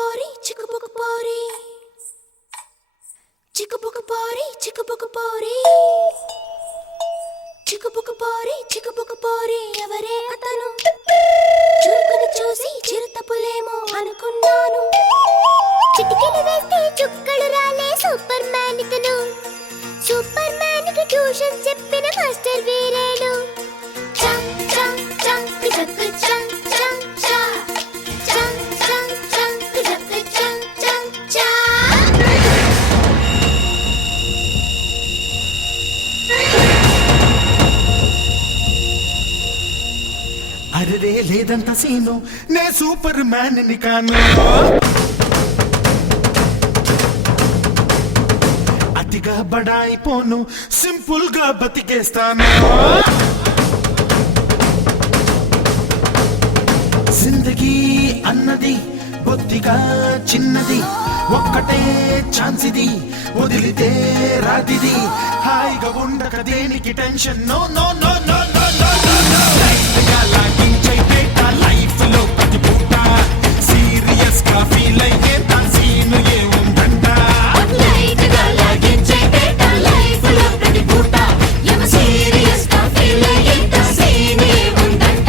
pori, chikubuku pori. Chikubuku pori, chikubuku pori. Chikubuku pori, chikubuku pori. ఎవరే అతను చురుకుని చూసి చిరుతపులేమో అనుకున్నాను. చిటికెలు వేస్తే చుక్కలు రాలే సూపర్ మ్యాన్ ఇతను. సూపర్ మ్యాన్ కి ట్యూషన్ చెప్పిన మాస్టర్ వీరేను. చం చం చం చక్ చం చం చా చం చం చం చక్ చం చం చా. అరే లేదంత సీను నే సూపర్ మ్యాన్ ని కాను. అతిగా బడాయిపోను సింపుల్ గా బతికేస్తాను. జిందగీ అన్నది బొత్తిగా చిన్నది, ఒక్కటే ఛాన్స్ ఇది, వదిలితే రాదిది. హాయిగా ఉండక దేనికి tension, no no no no no no no. లాగించే పేట లైఫ్ లో ప్రతి పూట సీరియస్ గా ఫీల్ అయ్యే సీను ఏముందంట. లైట్ గా లాగించే పేట లైఫ్ లో ప్రతి పూట యమ సీరియస్ గా ఫీల్ అయ్యే సీన్ ఏముందంట.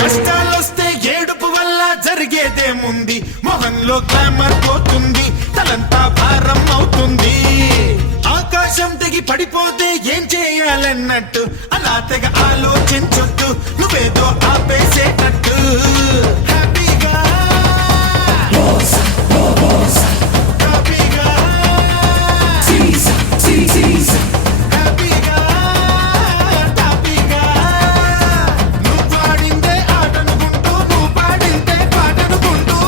కష్టాలొస్తే ఏడుపు వల్ల జరిగేదేముంది, మొహంలో గ్లామర్ పోతుంది, తలంతా భారం అవుతుంది. ఆకాశం తెగి పడిపోతే ఏం చేయాలన్నట్టు అలా తెగ ఆలోచించొద్దు, నువ్వేదో ఆపేసేటట్టు. హ్యాపీగా హ్యాపీగా హ్యాపీగా హ్యాపీగా. నువ్వు పాడిందే ఆటనుకుంటూ, నువ్వు పాడిందే పాటనుకుంటూ.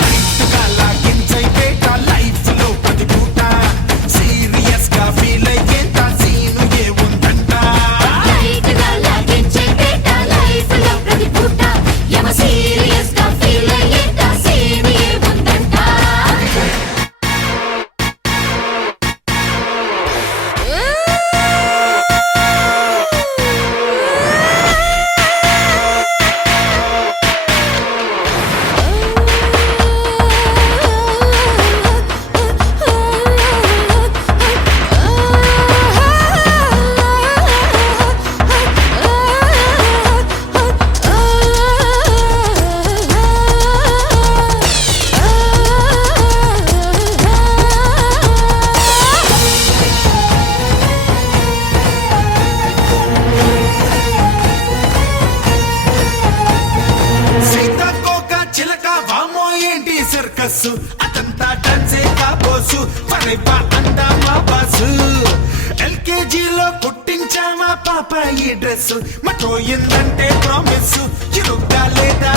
లైట్ గా లాగించే పేట లైఫ్ లో ప్రతి పూట సీరియస్ గా ఫీల్ అయ్యేంత సీను ఏముందంట. లైట్ గా లాగించే పేట లైఫ్ లో ప్రతి పూట యమ సీరియస్ గా ఫీల్ అయ్యే సీన్ ఏముందంట. సీతాకోక చిలక వామో ఏంటి సర్కస్, అదంతా డాన్సే కాబోసు, పరైపా అందామా బాసు. ఎల్కేజీలో కుట్టించామా పాప ఈ డ్రెస్, మటోయిందంటే ప్రామిస్, చిరుగ్గా లేదా